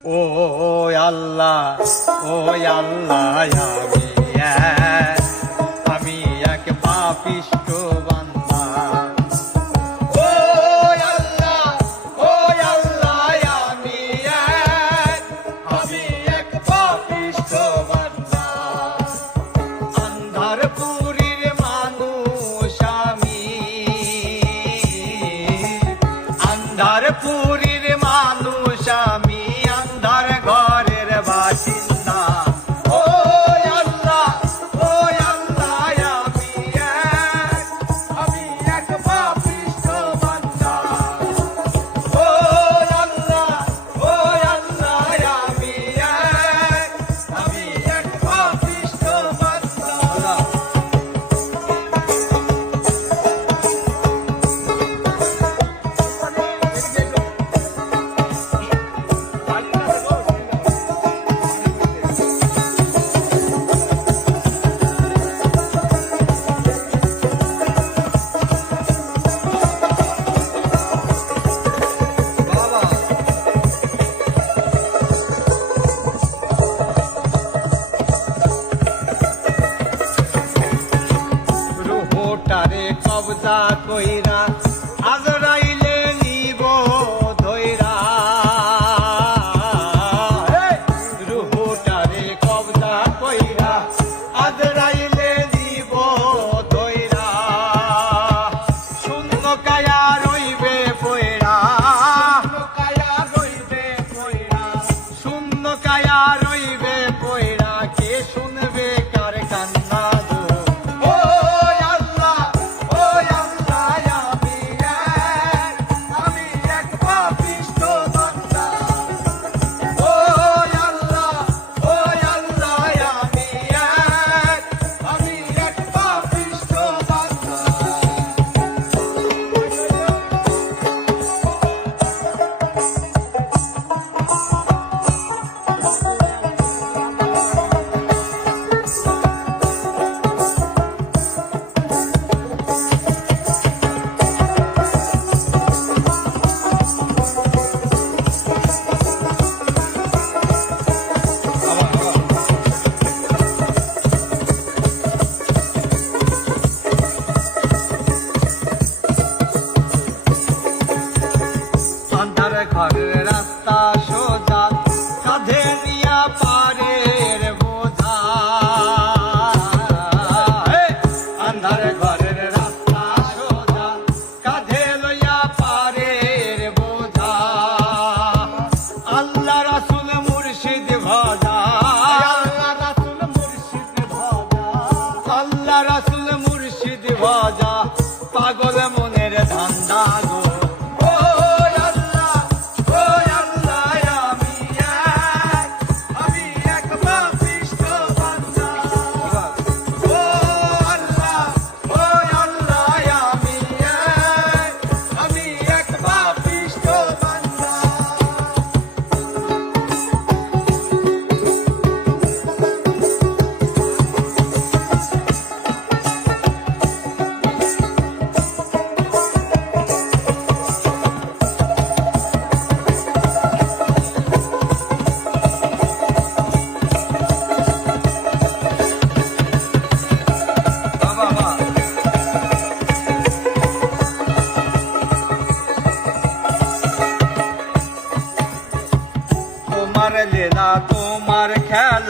ও আল্লাহ, ও আল্লাহ, আমি এক পাপিষ্ঠ বান্দা। ও আল্লাহ, ও আল্লাহ, আমি এক পাপিষ্ঠ বান্দা। আন্ধারপুরীর মানুষ আমি, আন্ধারপুরীর মানুষ আমি, আন্ধার ঘরের বাসিন্দা। ও আল্লাহ, ও আল্লাহ, আমি এক পাপিষ্ঠ বান্দা। ও আল্লাহ, ও আল্লাহ, আমি এক পাপিষ্ঠ বান্দা। রুহটারে কবজা কইরা আজরাইলে নিব ধইরা। রুহটারে কবজা কইরা আজরাইলে নিব ধইরা। শূন্য কায়া রইবে পয়রা, শূন্য কায়া রইবে পয়রা। কে শুনবে কার কান্না গো? ও আল্লাহ, ও আল্লাহ, আমি এক পাপিষ্ঠ বান্দা। ও আল্লাহ, ও আল্লাহ, আমি এক পাপিষ্ঠ বান্দা। আন্ধার ঘরের রাস্তা সোজা, কাঁধে নিয়া পারের বোঝা। আন্ধার ঘরের রাস্তা সোজা, কাঁধে লইয়া পারের বোঝা। আল্লাহ রাসূল মুর্শিদ ভজা, আল্লাহ রাসূল মুর্শিদ ভজা, আল্লাহ রাসূল মুর্শিদ ভজা। পাগল মনের ধান্দা গো। তোমার লীলা, তোমার খেলা,